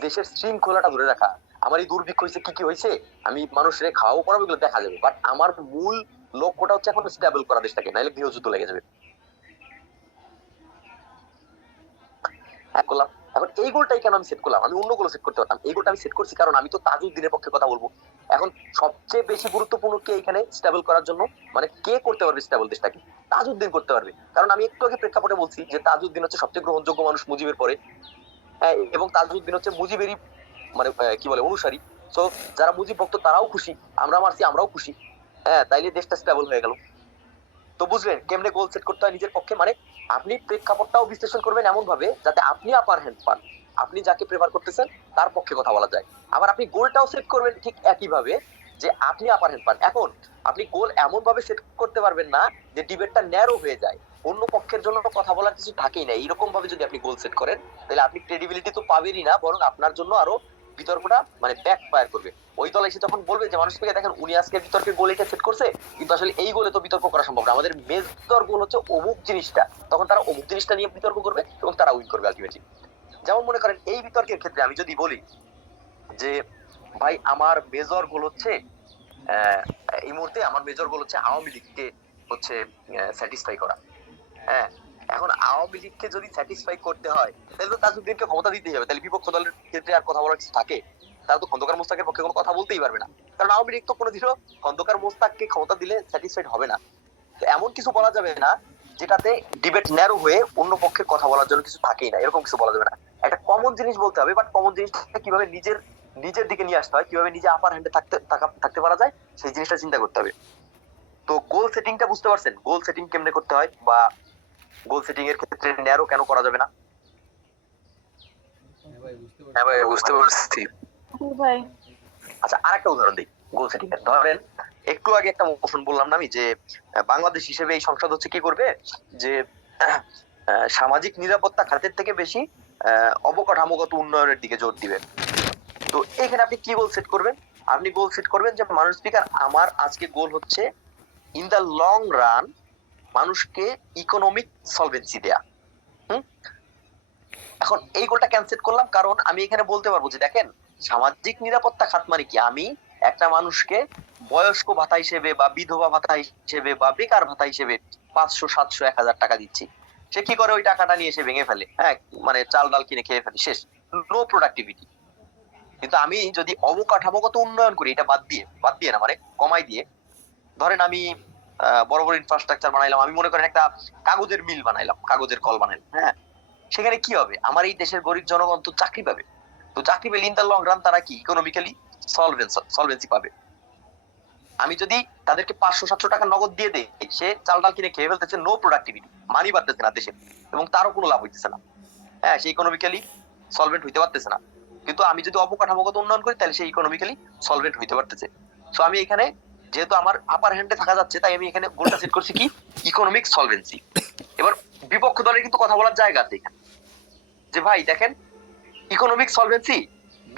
দেশের শৃঙ্খলাটা ধরে রাখা। আমার এই দুর্ভিক্ষ হয়েছে, কি কি হয়েছে, আমি মানুষের খাওয়াও পড়াবো, এগুলো দেখা যাবে, বাট আমার মূল লক্ষ্যটা হচ্ছে এখন স্টেবল করা দেশটাকে, নাহলে গৃহযুদ্ধ লেগে যাবে। করলাম। এখন এই গোলটাই কেন আমি সেট করলাম? আমি অন্য গোল সেট করতে পারতাম, এই গোলটা আমি সেট করছি কারণ আমি তো তাজউদ্দিনের পক্ষে কথা বলবো। এখন সবচেয়ে বেশি গুরুত্বপূর্ণ কে এখানে স্টেবল করার জন্য, মানে কে করতে পারবে স্টেবল দেশটাকে? তাজউদ্দিন করতে পারবে। কারণ আমি একটু আগে প্রেক্ষাপটে বলছি যে তাজউদ্দিন হচ্ছে সবচেয়ে গ্রহণযোগ্য মানুষ মুজিবের পরে, এবং তাজউদ্দিন হচ্ছে মুজিবেরই মানে কি বলে অনুসারী। তো যারা মুজিব ভক্ত তারাও খুশি, আমরা মারছি আমরাও খুশি, হ্যাঁ, তাইলে দেশটা স্টেবল হয়ে গেল। তো বুঝলেন কেমনে গোল সেট করতে হয় নিজের পক্ষে? মানে আপনি প্রেক্ষাপটটাও বিশ্লেষণ করবেন এমন ভাবে যাতে আপনি আপার হ্যান্ড পান, আপনি যাকে প্রেফার করতেছেন তার পক্ষে কথা বলা যায়। আবার আপনি গোলটাও সেট করবেন ঠিক একই ভাবে যে আপনি আপার হ্যান্ড পান। এখন আপনি গোল এমন ভাবে সেট করতে পারবেন না যে ডিবেটটা ন্যারো হয়ে যায়, অন্য পক্ষের জন্য কথা বলার কিছু থাকেই না। এইরকম ভাবে যদি আপনি গোল সেট করেন, তাহলে আপনি ক্রেডিবিলিটি তো পাবেনই না, বরং আপনার জন্য আরো বিতর্কটা মানে ব্যাক ফায়ার করবে। ওই দল এসে তখন বলবে যে মানুষকে দেখেন উনি আজকে বিতর্কের গোল এটা সেট করছে, কিন্তু আসলে এই গোলে তো বিতর্ক করা সম্ভব না, আমাদের মেজর গোল হচ্ছে অমুক জিনিসটা। তখন তারা অমুক জিনিসটা নিয়ে বিতর্ক করবে এবং তারা উইন করবে আলটিমেটলি। যেমন মনে করেন এই বিতর্কের ক্ষেত্রে আমি যদি বলি যে ভাই আমার মেজর গোল হচ্ছে এই মুহূর্তে আমার মেজর গোল হচ্ছে আওয়ামী লীগকে হচ্ছে স্যাটিসফাই করা। হ্যাঁ, এখন আওয়ামী লীগকে যদি স্যাটিসফাই করতে হয় তাহলে তো তাজউদ্দিনকে ক্ষমতা দিতেই হবে, তাহলে বিপক্ষ দলের ক্ষেত্রে আর কথা বলার কিছু থাকে? তারা তো খন্দকার মোস্তাকের পক্ষে কোনো কথা বলতেই পারবে না, কারণ আওয়ামী লীগ তো কোনোদিনও খন্দকার মোস্তাককে ক্ষমতা দিলে স্যাটিসফাইড হবে না। তো এমন কিছু বলা যাবে না যেটাতে ডিবেট ন্যারো হয়ে অন্য পক্ষের কথা বলার জন্য কিছু থাকেই না, এরকম কিছু বলা যাবে না। একটা কমন জিনিস বলতে হবে, বাট কমন জিনিসটা কিভাবে নিজের দিকে নিয়ে আসতে হয়, কিভাবে নিজে আপার হ্যান্ডে থাকতে পারা যায়, সেই জিনিসটা চিন্তা করতে হবে। তো গোল সেটিংটা বুঝতে পারছেন, গোল সেটিং কেমনে করতে হয়, বা গোল সেটিং এর ক্ষেত্রে ন্যারো কেন করা যাবে না? হ্যাঁ ভাই বুঝতে পারছি। ভাই আচ্ছা, আরেকটা উদাহরণ দিই গোল সেটিং এর। ধরেন একটু আগে একটা মোশন বললাম না আমি, যে বাংলাদেশ হিসেবে এই সংসদ হচ্ছে কি করবে, যে সামাজিক নিরাপত্তা খাতের থেকে বেশি অবকাঠামোগত উন্নয়নের দিকে জোর দিবে। তো এখানে আপনি কি গোল সেট করবেন? আপনি গোল সেট করবেন যে মানুষ স্পিকার, আমার আজকে গোল হচ্ছে ইন দা লং রান মানুষকে ইকোনমিক সলভেন্সি দেয়া। এখন এই গোলটা ক্যান্সেল করলাম কারণ আমি এখানে বলতে পারবো যে দেখেন, সামাজিক নিরাপত্তা খাত মানে কি, আমি একটা মানুষকে বয়স্ক ভাতা হিসেবে বা বিধবা ভাতা হিসেবে বা বেকার ভাতা হিসেবে 500 700 1000 টাকা দিচ্ছি। সে কি করে? ওই টাকাটা নিয়ে এসে ভেঙে ফেলে, হ্যাঁ, মানে চাল ডাল কিনে খেয়ে ফেলে, শেষ, নো প্রোডাক্টিভিটি। কিন্তু আমি যদি অবকাঠামোগত উন্নয়ন করি, এটা বাদ দিয়ে না, মানে কমাই দিয়ে, ধরেন আমি বড় বড় ইনফ্রাস্ট্রাকচার বানাইলাম, আমি মনে করেন একটা কাগজের মিল বানাইলাম, কাগজের কল বানাইলাম, হ্যাঁ, সেখানে কি হবে, আমার এই দেশের গরিব জনগণ তো চাকরি পাবে। তো চাকরি পেলে ইন দ্য লং রান তারা কি ইকোনমিক্যালি সলভেন্সি পাবে। আমি যদি তাদেরকে 500-700 টাকা নগদ দিয়ে দেই, সে চাল ডাল কিনে খেয়ে ফেলতেছে, নো প্রোডাক্টিভিটি, মানি বাড়তেছে না দেশে, এবং তারও কোনো লাভ হইতেছে না, হ্যাঁ, সে ইকোনমিক্যালি সলভেন্ট হইতে পারতেছে না। কিন্তু আমি যদি অবকাঠামোগত উন্নয়ন করি, তাহলে সে ইকোনমিক্যালি সলভেন্ট হইতে পারতেছে। তো আমি এখানে যেহেতু আমার আপার হ্যান্ডে থাকা যাচ্ছে, তাই আমি এখানে গোলটা সেট করছি কি ইকোনমিক সলভেন্সি। এবার বিপক্ষ দলের কিন্তু কথা বলার জায়গা আছে এখানে, যে ভাই দেখেন, ইকোনমিক সলভেন্সি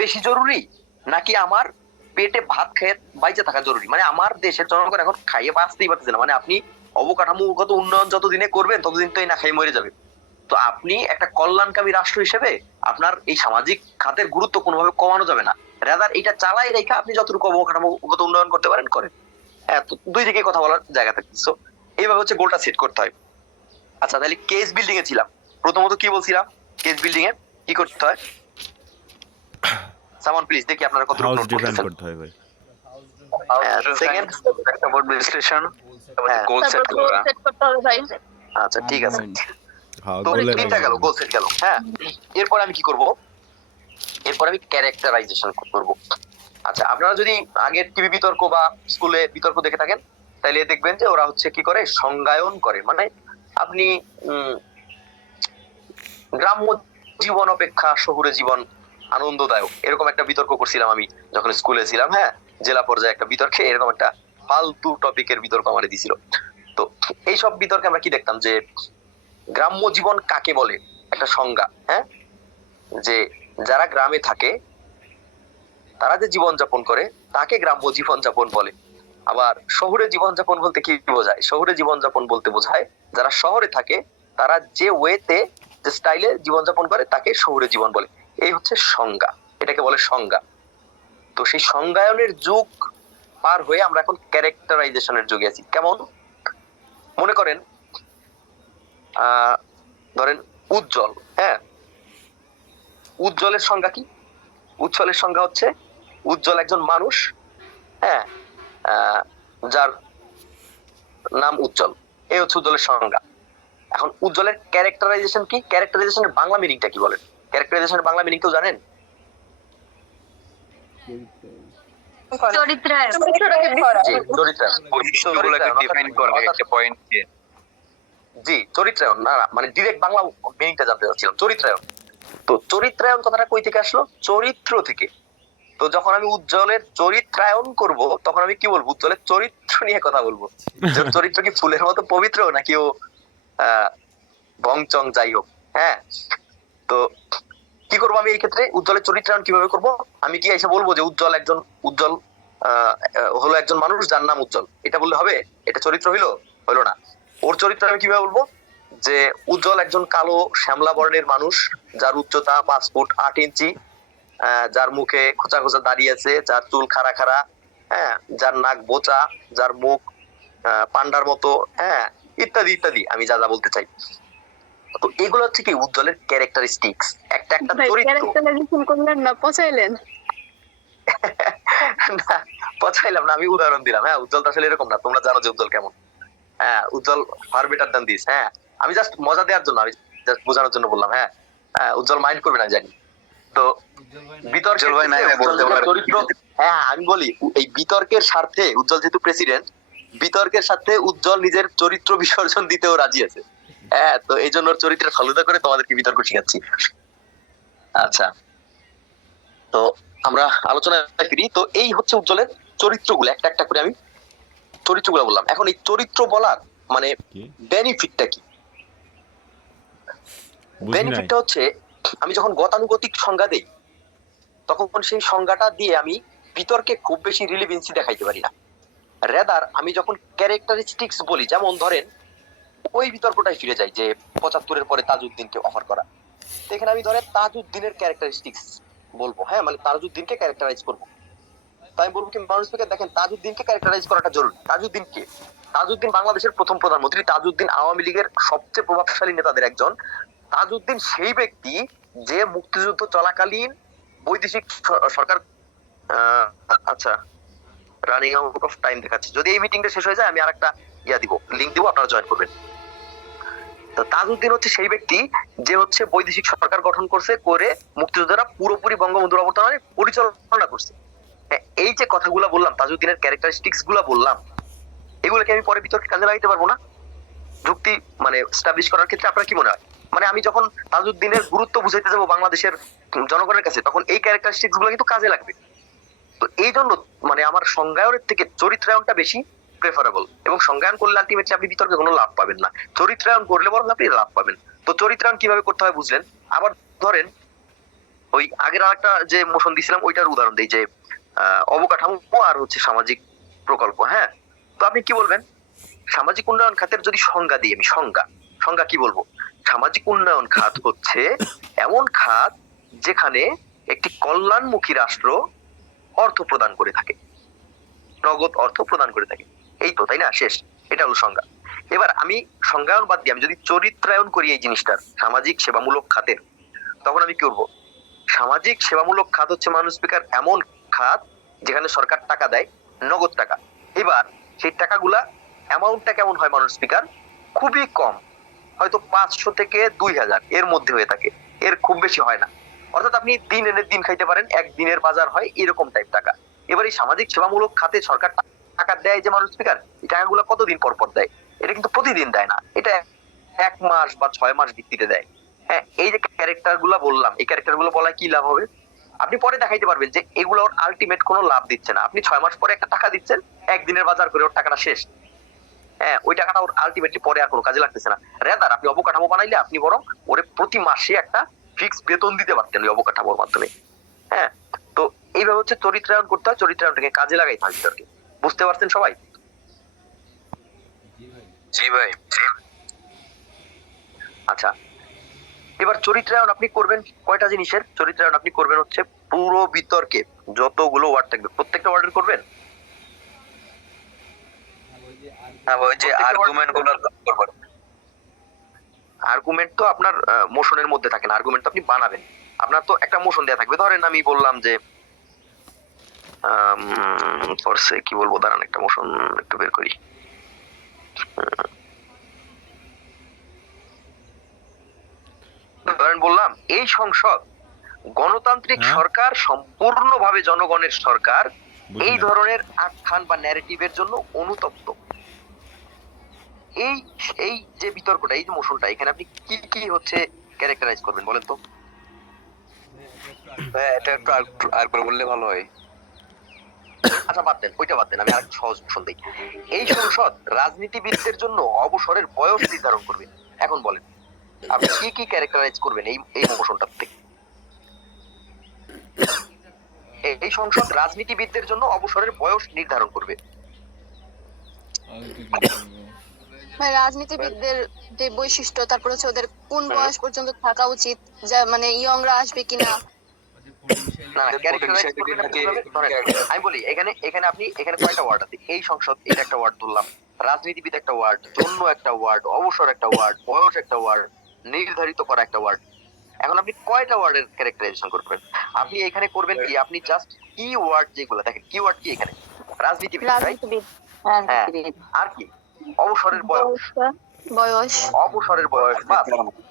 বেশি জরুরি নাকি আমার পেটে ভাত খেয়ে বাইচে থাকা জরুরি? মানে আমার দেশের জনগণ এখন খাইয়ে বাঁচতেই পারতেছে না, মানে আপনি অবকাঠামোগত উন্নয়ন যতদিনে করবেন ততদিন তো এই না খাই মরে যাবে। তো আপনি একটা কল্যাণকামী রাষ্ট্র হিসেবে আপনার এই সামাজিক খাতের গুরুত্ব কোনোভাবে কমানো যাবে না, রাদার এটা চালাই রেখে আপনি যতটুকু অবকাঠামোগত উন্নয়ন করতে পারেন করেন। হ্যাঁ, তো দুই দিকে কথা বলার জায়গা থাকে। সো এইভাবে হচ্ছে গোলটা সেট করতে হয়। আচ্ছা, তাহলে কেস বিল্ডিং এ ছিলাম, প্রথমত কি বলছিলাম, কেস বিল্ডিং এ কি করতে হয়? সামন প্লিজ দেখি আপনারা কত হাউস নোট ডিফাইন করতেছেন। করতে হয় ভাই। সেকেন্ড, একটা বোর্ড বিশ্লেষণ, হ্যাঁ, গোল সেট তারপর গোল করা। সেট করতে হবে ভাই। আচ্ছা ঠিক আছে, হ্যাঁ, তো গোলে তিনটা গেল, গোল সেট গেল। হ্যাঁ, এরপর আমি কি করব, এরপর আমি ক্যারেক্টারাইজেশন করব। আচ্ছা, আপনারা যদি আগের টিভি বিতর্ক বা স্কুলে বিতর্ক দেখে থাকেন, তাহলে দেখবেন যে ওরা হচ্ছে কি করে, সংজ্ঞায়ন করে। মানে আপনি গ্রাম্য জীবন অপেক্ষা শহুরে জীবন আনন্দদায়ক, এরকম একটা বিতর্ক করছিলাম আমি যখন স্কুলে ছিলাম। হ্যাঁ, জেলা পর্যায়ে একটা বিতর্কে এরকম একটা ফালতু টপিকের বিতর্ক আমাদের দিছিল। তো এইসব বিতর্কে আমরা কি দেখতাম, যে গ্রাম্য জীবন কাকে বলে একটা সংজ্ঞা, হ্যাঁ, যে যারা গ্রামে থাকে তারা যে জীবন যাপন করে তাকে গ্রাম্য জীবন যাপন বলে। আবার শহুরে জীবন যাপন বলতে কি বোঝায়? শহুরে জীবন যাপন বলতে বোঝায় যারা শহরে থাকে তারা যে ওয়েতে, যে স্টাইলে জীবন যাপন করে তাকে শহুরে জীবন বলে। এই হচ্ছে সংজ্ঞা, এটাকে বলে সংজ্ঞা। তো সেই সংজ্ঞায়নের যুগ পার হয়ে আমরা এখন ক্যারেক্টারাইজেশনের যুগে আছি। কেমন? মনে করেন ধরেন উজ্জ্বল, হ্যাঁ, উজ্জ্বলের সংজ্ঞা কি? উজ্জ্বলের সংজ্ঞা হচ্ছে উজ্জ্বল একজন মানুষ, হ্যাঁ, যার নাম উজ্জ্বল, এই হচ্ছে উজ্জ্বলের সংজ্ঞা। এখন উজ্জ্বলের ক্যারেক্টারাইজেশন কি? ক্যারেক্টারাইজেশনের বাংলা মিনিংটা কি বলেন? ক্যারেক্টারাইজেশনের বাংলা মিনিং কেউ জানেন? চরিত্রায়ন। জি, চরিত্রায়ন। বৈশিষ্ট্যগুলোকে ডিফাইন করা একটা পয়েন্ট দিয়ে। জি, চরিত্রায়ন না, মানে ডিরেক্ট বাংলা মিনিংটা জানতে চাচ্ছিলাম, চরিত্রায়ন। তো চরিত্রায়ন কথাটা কই থেকে আসলো? চরিত্র থেকে। তো যখন আমি উজ্জ্বলের চরিত্রায়ন করব, তখন আমি কি বলবো? উজ্জ্বলের চরিত্র নিয়ে কথা বলবো। যে ওর চরিত্র কি ফুলের মতো পবিত্র, নাকি ও বংচং, যাই হোক। হ্যাঁ, তো কি করবো আমি এই ক্ষেত্রে? উজ্জ্বলের চরিত্রায়ন কিভাবে করব? আমি কি এসে বলবো যে উজ্জ্বল হলো একজন মানুষ যার নাম উজ্জ্বল, এটা বললে হবে? এটা চরিত্র হইলো না। ওর চরিত্র আমি কিভাবে বলবো? যে উজ্জ্বল একজন কালো শ্যামলা বর্ণের মানুষ, যার উচ্চতা 5 ফুট 8 ইঞ্চি, যার মুখে খোঁচা খোঁচা দাঁড়িয়ে আছে, যার চুল খাড়া খাড়া, হ্যাঁ, যার নাক বোচা, যার মুখ পান্ডার মতো, হ্যাঁ, ইত্যাদি ইত্যাদি, আমি যা যা বলতে চাই। তো এগুলো হচ্ছে কি উজ্জ্বলের ক্যারেক্টারিস্টিক্স, একটা একটা চরিত্র। ক্যারেক্টারাইজেশন করলেন না, পচাইলেন। না, পচাইলাম না, আমি উদাহরণ দিলাম। হ্যাঁ, উজ্জ্বল তো আসলে এরকম না, তোমরা জানো যে উজ্জ্বল কেমন। হ্যাঁ, উজ্জ্বল ফার বেটার দ্যান দিস। হ্যাঁ, আমি জাস্ট মজা দেওয়ার জন্য, আমি জাস্ট বোঝানোর জন্য বললাম। হ্যাঁ, উজ্জ্বল মাইন্ড করবে না জানি। তো বিতর্কের চরিত্র, হ্যাঁ আমি বলি, এই বিতর্কের স্বার্থে উজ্জ্বল যেহেতু প্রেসিডেন্ট, বিতর্কের সাথে উজ্জ্বল নিজের চরিত্র বিসর্জন দিতেও রাজি আছে। হ্যাঁ, তো এই জন্য ওর চরিত্রের ফালুদা করে তোমাদেরকে বিতর্ক শিখাচ্ছি। আচ্ছা, তো আমরা আলোচনায় ফিরি। তো এই হচ্ছে উজ্জ্বলের চরিত্রগুলো, একটা একটা করে আমি চরিত্রগুলো বললাম। এখন এই চরিত্র বলার মানে বেনিফিটটা কি? বেনিফিটটা হচ্ছে, আমি যখন গতানুগতিক সংজ্ঞা দেই, তখন সেই সংজ্ঞাটা দিয়ে আমি বিতর্কে খুব বেশি রিলিভেন্সি দেখাইতে পারি না। রেদার আমি যখন ক্যারেক্টারিস্টিক্স বলি, যেমন ধরেন ওই বিতর্কটাই ফিরে যাই যে 75-এর পরে তাজউদ্দিনকে অফার করা। তো এখানে আমি ধরেন তাজউদ্দিনের ক্যারেক্টারিস্টিক্স বলবো, হ্যাঁ, মানে তাজউদ্দিনকে ক্যারেক্টারাইজ করবো। তাই আমি বলবো কি, মানুষকে দেখেন তাজউদ্দিনকে ক্যারেক্টারাইজ করাটা জরুরি। তাজউদ্দিন কে? তাজউদ্দিন বাংলাদেশের প্রথম প্রধানমন্ত্রী, তাজউদ্দিন আওয়ামী লীগের সবচেয়ে প্রভাবশালী নেতাদের একজন। তাজউদ্দিন সেই ব্যক্তি যে মুক্তিযুদ্ধ চলাকালীন বৈদেশিক সরকার আচ্ছা রানিং আউট অফ টাইম দেখাচ্ছে, যদি এই মিটিংটা শেষ হয়ে যায় আমি আরেকটা দিব, লিংক দিব, আপনারা জয়েন করবেন। তো তাজউদ্দিন হচ্ছে সেই ব্যক্তি যে হচ্ছে বৈদেশিক সরকার গঠন করছে, করে মুক্তিযোদ্ধারা পুরোপুরি বঙ্গবন্ধুর অবতারণে পরিচালনা করছে। এই যে কথাগুলো বললাম, তাজউদ্দিনের ক্যারেক্টারিস্টিক্স গুলা বললাম, এগুলোকে আমি পরে বিতর্কে কাজে লাগাইতে পারবো না যুক্তি মানে এস্টাবলিশ করার ক্ষেত্রে? আপনার কি মনে হয়? মানে আমি যখন তাজউদ্দিনের গুরুত্ব বুঝাইতে যাবো বাংলাদেশের জনগণের কাছে, তখন এই ক্যারেক্টারিস্টিক্স গুলো কিন্তু কাজে লাগবে। তো এই জন্য মানে আমার সংজ্ঞায়নের থেকে চরিত্রায়নটা বেশি প্রেফারেবল, এবং সংজ্ঞায়ন করলে আলটিমেটলি আপনি বিতর্কে কোনো লাভ পাবেন না, চরিত্রায়ন করলে বরং আপনি লাভ পাবেন। তো চরিত্রায়ন কিভাবে করতে হয় বুঝলেন। আবার ধরেন ওই আগের আরেকটা যে মোশন দিছিলাম ওইটার উদাহরণ দেই, যে অবকাঠামো আর হচ্ছে সামাজিক প্রকল্প। হ্যাঁ, তো আপনি কি বলবেন? সামাজিক উন্নয়ন খাতের যদি সংজ্ঞা দিই আমি, সংজ্ঞা কি বলবো? সামাজিক উন্নয়ন খাত হচ্ছে এমন খাত যেখানে একটি কল্যাণমুখী রাষ্ট্র অর্থ প্রদান করে থাকে, নগদ অর্থ প্রদান করে থাকে। এই তো, তাই না? শেষ, এটা হলো সংজ্ঞা। এবার আমি সংজ্ঞায়ন বাদ দিয়ে আমি যদি চরিত্রায়ন করি এই জিনিসটার, সামাজিক সেবামূলক খাতের, তখন আমি কি করবো? সামাজিক সেবামূলক খাত হচ্ছে মানুষ স্পিকার এমন খাত যেখানে সরকার টাকা দেয়, নগদ টাকা। এবার সেই টাকাগুলা অ্যামাউন্টটা কেমন হয় মানুষ স্পিকার? খুবই কম, হয়তো 500 থেকে 2000 এর মধ্যে হয়ে থাকে, এর খুব বেশি হয় না। অর্থাৎ আপনি দিন এনে দিন খাইতে পারেন, একদিনের বাজার হয়, এরকম টাইপ টাকা। এবার এই সামাজিক সেবামূলক খাতে সরকার টাকা দেয় যে মানুষ স্পিকার, এই টাকাগুলো কতদিন পর পর দেয়? এটা কিন্তু প্রতিদিন দেয় না, এটা 1 মাস বা 6 মাস ভিত্তিতে দেয়। হ্যাঁ, এই যে ক্যারেক্টার গুলা বললাম, এই ক্যারেক্টার গুলো বলায় কি লাভ হবে? আপনি পরে দেখাইতে পারবেন যে এগুলোর আলটিমেট কোনো লাভ দিচ্ছে না। আপনি 6 মাস পরে একটা টাকা দিচ্ছেন, একদিনের বাজার করে ওর টাকাটা শেষ। হ্যাঁ, ওই টাকাটা ওর আলটিমেটলি পরে আর কোনো কাজে লাগতেছে না। রেদার আপনি অবকাঠামো বানাইলে আপনি বরং ওরে প্রতি মাসে একটা ফিক্স বেতন দিতে পারতেন ওই অবকাঠামোর মাধ্যমে। হ্যাঁ, তো এইভাবে হচ্ছে চরিত্রায়ন করতে হয়, চরিত্রায়নটাকে কাজে লাগাই থাকতে হবে। বুঝতে পারছেন সবাই? জি ভাই। আচ্ছা, এবার চরিত্রায়ন আপনি করবেন কয়টা জিনিসের? চরিত্রায়ন আপনি করবেন হচ্ছে পুরো বিতর্কে যতগুলো ওয়ার্ড থাকবে প্রত্যেকটা ওয়ার্ডের করবেন। হ্যাঁ, ওই যে আর্গুমেন্ট গুলো করবেন। আর্গুমেন্ট তো আপনার মোশনের মধ্যে থাকে না, আর্গুমেন্ট তো আপনি বানাবেন। আপনার তো একটা মোশন দেয়া থাকবে। ধরেন আমি বললাম যে ফোর্সে কি বলবো, দাঁড়ান একটা মোশন একটু বের করি। ধরেন বললাম এই সংসদ গণতান্ত্রিক সরকার, সম্পূর্ণভাবে জনগণের সরকার, এই ধরনের আখ্যান বা ন্যারেটিভের জন্য অনুতপ্ত। এই এই যে বিতর্কটা, এই যে মোশনটা, এখানে আপনি কি কি হচ্ছে ক্যারেক্টারাইজ করবেন বলেন তো? এটা একটু আর বললে ভালো হয়। আচ্ছা বাদ দেন, ওইটা বাদ দেন, আমি আরেকটা সহজ মোশন দিই। এই সংসদ রাজনীতিবিদদের জন্য অবসরের বয়স নির্ধারণ করবে। এখন বলেন আপনি কি কি ক্যারেক্টারাইজ করবেন এই এই মোশনটার থেকে? এই সংসদ রাজনীতিবিদদের জন্য অবসরের বয়স নির্ধারণ করবে। মানে রাজনীতিবিদদের যে বৈশিষ্ট্য, তারপর হচ্ছে ওদের কোন বয়স পর্যন্ত থাকা উচিত, যা মানে ইয়ংরা আসবে কিনা। না না, ক্যারেক্টারাইজ করবেন আপনি কিভাবে? ধরেন আমি বলি, এখানে এখানে আপনি এখানে কয়টা ওয়ার্ড আছে? এই সংসদ, এটা একটা ওয়ার্ড ধরলাম, রাজনীতিবিদ একটা ওয়ার্ড, জন্য একটা ওয়ার্ড, অবসর একটা ওয়ার্ড, বয়স একটা ওয়ার্ড, নির্ধারিত করা একটা ওয়ার্ড। এখন আপনি কয়টা ওয়ার্ডের ক্যারেক্টারাইজেশন করবেন? আপনি এখানে করবেন কি, আপনি জাস্ট কি ওয়ার্ড যেগুলো দেখেন, কি ওয়ার্ড কি এখানে? রাজনীতিবিদ, রাজনীতিবিদ, হ্যাঁ, আর কি? অবসরের বয়স, বয়স, অবসরের বয়স, বাস।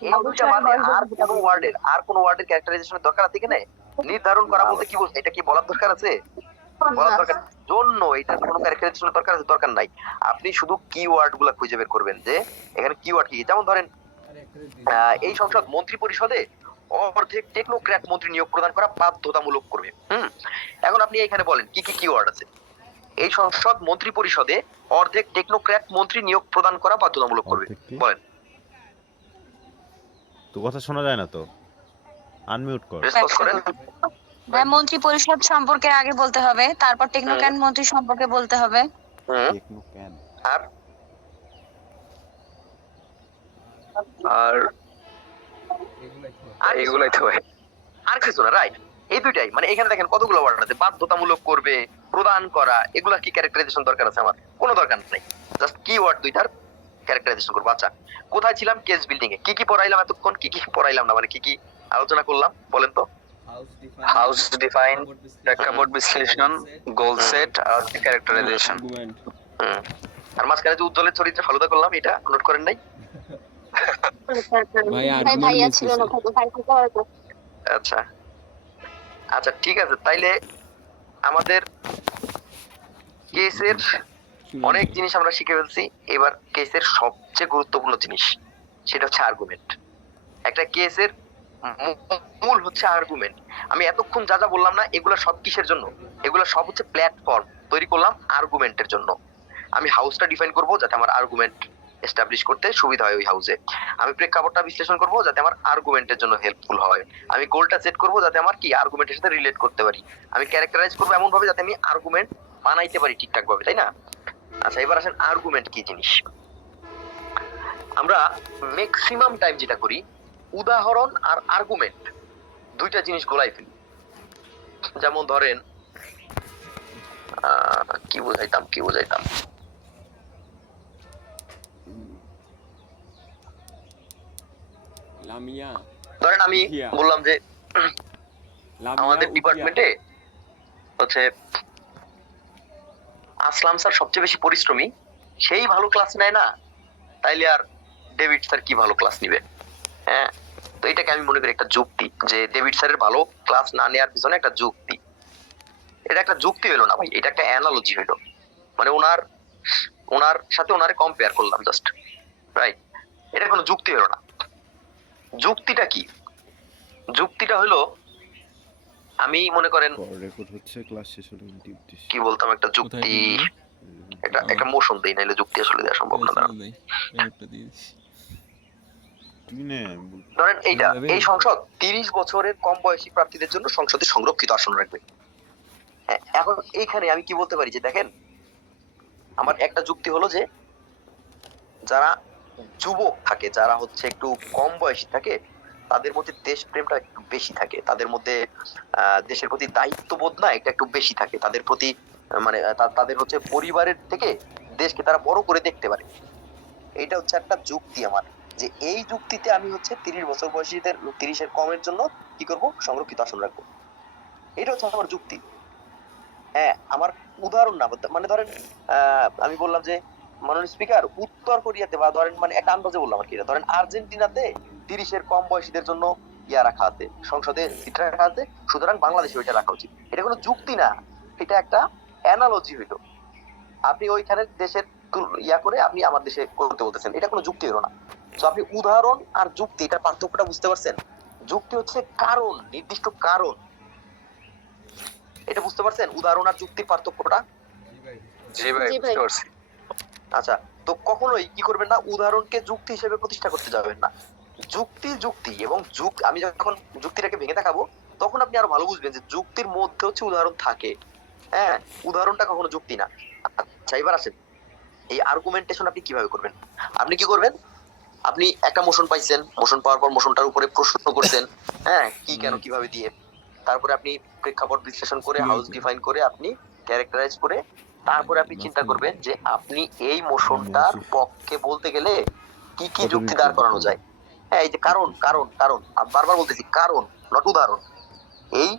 এই দুইটা বাদে আর কোন ওয়ার্ডের ক্যারেক্টারাইজেশনের দরকার আছে এখানে? নির্ধারণ করা বলতে কি বলছে? এটা কি বলার দরকার আছে? বলার দরকার জন্য এটা কোনো ক্যারেক্টারাইজেশনের দরকার আছে? দরকার নাই। আপনি শুধু কিওয়ার্ড গুলা খুঁজে বের করবেন যে এখানে কিওয়ার্ড কি। যেমন ধরেন এই সংসদ মন্ত্রী পরিষদে অর্ধেক টেকনোক্র্যাট মন্ত্রী নিয়োগ প্রদান করা বাধ্যতামূলক করবে। এখন আপনি এখানে বলেন কি কি কিওয়ার্ড আছে? এই সংসদ মন্ত্রী পরিষদে অর্ধেক টেকনোক্র্যাট মন্ত্রী নিয়োগ প্রদান করা বাধ্যতামূলক করবে। বলেন। তো কথা শোনা যায় না তো, আনমিউট কর। রেসপন্স করেন। মন্ত্রী পরিষদ সম্পর্কে আগে বলতে হবে, তারপর টেকনোক্র্যাট মন্ত্রী সম্পর্কে বলতে হবে। আর আর এগুলাই তো ভাই, আর কিছু না, রাইট? এই দুইটাই। মানে এখানে দেখেন কতগুলো ওয়ার্ড আছে, বাধ্যতামূলক করবে, প্রদান করা, এগুলা কি ক্যারেক্টারাইজেশন দরকার আছে? আমার কোনো দরকার নাই, জাস্ট কি ওয়ার্ড দুইটার ক্যারেক্টারাইজেশন করবো। আচ্ছা, কোথায় ছিলাম? কেস বিল্ডিং এ। কি কি পড়াইলাম এতক্ষণ? কি কি পড়াইলাম না, মানে কি কি আলোচনা করলাম বলেন তো? হাউস ডিফাইন, প্রেক্ষাপট বিশ্লেষণ, গোল সেট আর ক্যারেক্টারাইজেশন। আর মাঝখানে যে উজ্জ্বলের চরিত্রে ফালুদা করলাম, এটা নোট করেন নাই? ভাই ভাইয়া ছিল না, ভাই থাকা হয়তো। আচ্ছা আচ্ছা, ঠিক আছে। তাইলে আমাদের কেসের অনেক জিনিস আমরা শিখে ফেলছি। এবার কেসের সবচেয়ে গুরুত্বপূর্ণ জিনিস, সেটা হচ্ছে আর্গুমেন্ট। একটা কেসের মূল হচ্ছে আর্গুমেন্ট। আমি এতক্ষণ যা যা বললাম না, এগুলো সব কিসের জন্য? এগুলো সব হচ্ছে প্ল্যাটফর্ম তৈরি করলাম আর্গুমেন্টের জন্য। আমি হাউসটা ডিফাইন করব যাতে আমার আর্গুমেন্ট এস্টাবলিশ করতে সুবিধা হয় ওই হাউসে। আমি প্রেক্ষাপটটা বিশ্লেষণ করব যাতে আমার আর্গুমেন্টের জন্য হেল্পফুল হয়। আমি গোলটা সেট করব যাতে আমার কি আর্গুমেন্টের সাথে রিলেট করতে পারি। আমি ক্যারেক্টারাইজ করব এমন ভাবে যাতে আমি আর্গুমেন্ট বানাইতে পারি ঠিকঠাক ভাবে, তাই না? আচ্ছা, এবার আসেন আর্গুমেন্ট কি জিনিস। আমরা ম্যাক্সিমাম টাইম যেটা করি, উদাহরণ আর আর্গুমেন্ট দুইটা জিনিস গোলাই ফেলি। যেমন ধরেন কি বুঝাইতাম ধরেন আমি বললাম যে আমাদের ডিপার্টমেন্টে হচ্ছে আসলাম স্যার সবচেয়ে বেশি পরিশ্রমী, সেই ভালো ক্লাস নেয় না, তাইলে আর ডেভিড স্যার কি ভালো ক্লাস নিবে? হ্যাঁ, তো এটাকে আমি মনে করি একটা যুক্তি, যে ডেভিড স্যারের ভালো ক্লাস না নেওয়ার পিছনে একটা যুক্তি। এটা একটা যুক্তি হলো না ভাই, এটা একটা অ্যানালজি হলো। মানে ওনার সাথে ওনারে কম্পেয়ার করলাম জাস্ট, রাইট? এটা কোনো যুক্তি হলো না। যুক্তিটা কি? যুক্তিটা হলো, আমি মনে করেন রেকর্ড হচ্ছে, ক্লাস শেষ হলো, কি বলতাম, একটা যুক্তি, একটা মোশন দেই, নাইলে যুক্তি আসলে দেওয়া সম্ভব না। ধরেন এই সংসদ 30 বছরের কম বয়সী প্রার্থীদের জন্য সংসদে সংরক্ষিত আসন রাখবে। হ্যাঁ, এখন এইখানে আমি কি বলতে পারি যে দেখেন, আমার একটা যুক্তি হলো যে যারা যুবক থাকে, যারা হচ্ছে একটু কম বয়সী থাকে, তাদের মধ্যে দেশপ্রেমটা একটু বেশি থাকে, তাদের মধ্যে দেশের প্রতি দায়িত্ববোধ না এটা একটু বেশি থাকে, তাদের প্রতি মানে তাদের হচ্ছে পরিবারের থেকে দেশকে তারা বড় করে দেখতে পারে। এটা হচ্ছে একটা যুক্তি আমার, যে এই যুক্তিতে আমি হচ্ছে 30 বছর বয়সীদের, 30-এর কমের জন্য কি করব, সংরক্ষিত আসন রাখবো। এটা হচ্ছে আমার যুক্তি। হ্যাঁ, আমার উদাহরণ না, মানে ধরেন আমি বললাম যে মাননীয় স্পিকার উত্তর কোরিয়াতে, বা ধরেন মানে একটা আন্দাজে বললাম আর কি, ধরেন আর্জেন্টিনাতে 30-এর কম বয়সীদের জন্য রাখা আছে, সংসদে সিট রাখা আছে, সুতরাং বাংলাদেশে ওইটা রাখা উচিত। এটা কোনো যুক্তি না, এটা একটা অ্যানালজি হইল। আপনি ওইখানে দেশের করে আপনি আমার দেশে করতে বলতেছেন, এটা কোনো যুক্তি হলো না। তো আপনি উদাহরণ আর যুক্তি, এটা পার্থক্যটা বুঝতে পারছেন? যুক্তি হচ্ছে কারণ, নির্দিষ্ট কারণ, এটা বুঝতে পারছেন উদাহরণ আর যুক্তির পার্থক্যটা? জি ভাই, বুঝতে পারছি। আচ্ছা, তো কখনোই কি করবেন না, উদাহরণকে যুক্তি হিসেবে প্রতিষ্ঠা করতে যাবেন না। যুক্তি এবং আমি যখন যুক্তিটাকে ভেঙে দেখাবো, তখন আপনি আরো ভালো বুঝবেন যে যুক্তির মধ্যে হচ্ছে উদাহরণ থাকে। হ্যাঁ, উদাহরণটা কখনো যুক্তি না। আচ্ছা, এবার আসেন এই আর্গুমেন্টেশন আপনি কিভাবে করবেন। আপনি কি করবেন, আপনি একটা মোশন পাইছেন, মোশন পাওয়ার পর মোশনটার উপরে প্রশ্ন করছেন, হ্যাঁ, কি কেন কিভাবে দিয়ে, তারপরে আপনি প্রেক্ষাপট বিশ্লেষণ করে, হাউস ডিফাইন করে, আপনি ক্যারেক্টারাইজ করে, তারপরে আপনি চিন্তা করবেন যে আপনি এই মোশনটার পক্ষে বলতে গেলে কি কি যুক্তি দাঁড় করানো যায়। হ্যাঁ, এই যে কারণ কারণ কারণ, বারবার বলতেছি কারণ, নট উদাহরণ। এই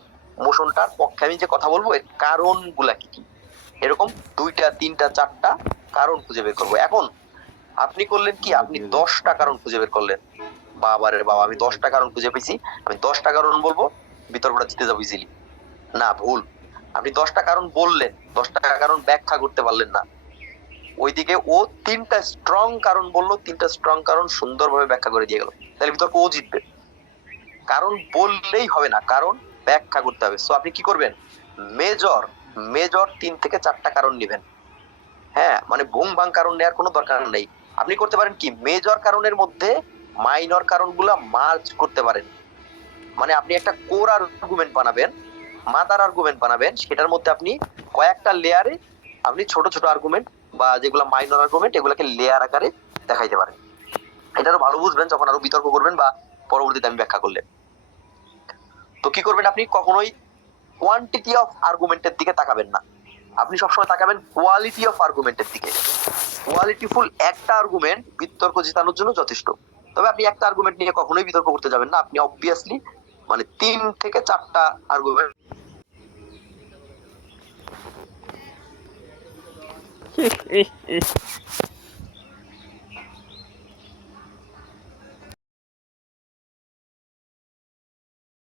মোশনটার পক্ষে আমি যে কথা বলবো, এর কারণ গুলা কি কি, এরকম 2টা 3টা 4টা কারণ খুঁজে বের করবো। এখন আপনি করলেন কি, আপনি 10টা কারণ খুঁজে বের করলেন। বাবারে বাবা, আমি 10টা কারণ খুঁজে পেয়েছি, আমি 10টা কারণ বলবো, বিতর্কটা জিতে যাবো ইজিলি। না, ভুল। আপনি 10টা কারণ বললেন, 10টা কারণ ব্যাখ্যা করতে পারলেন না। ওইদিকে ও 3টা স্ট্রং কারণ বললো, 3টা স্ট্রং কারণ সুন্দরভাবে ব্যাখ্যা করে দিয়ে গেল, তাহলে বিতর্ক ও জিতবে। কারণ বললেই হবে না, কারণ ব্যাখ্যা করতে হবে। সো আপনি কি করবেন, মেজর 3 থেকে 4টা কারণ নেবেন। হ্যাঁ, মানে বুং বাং কারণ নেওয়ার কোনো দরকার নেই। আপনি করতে পারেন কি, মেজর কারণের মধ্যে মাইনর কারণগুলা মার্জ করতে পারেন। মানে আপনি একটা কোর আর্গুমেন্ট বানাবেন, মাদার আর্গুমেন্ট বানাবেন, সেটার মধ্যে আপনি কয়েকটা লেয়ারে আপনি ছোট ছোট আর্গুমেন্ট বা যেগুলো মাইনর আর্গুমেন্ট, এগুলোকে লেয়ার আকারে দেখাইতে পারেন। এটা আরো ভালো বুঝবেন যখন আরো বিতর্ক করবেন বা পরবর্তীতে আমি ব্যাখ্যা করলে। তো কি করবেন, আপনি কখনোই কোয়ান্টিটি অফ আর্গুমেন্টের দিকে তাকাবেন না, আপনি সবসময় তাকাবেন কোয়ালিটি অফ আর্গুমেন্টের দিকে। কোয়ালিটিফুল একটা আর্গুমেন্ট বিতর্ক জেতানোর জন্য যথেষ্ট। তবে আপনি একটা আর্গুমেন্ট নিয়ে কখনোই বিতর্ক করতে যাবেন না, আপনি অবভিয়াসলি মানে 3 থেকে 4টা আর্গুমেন্ট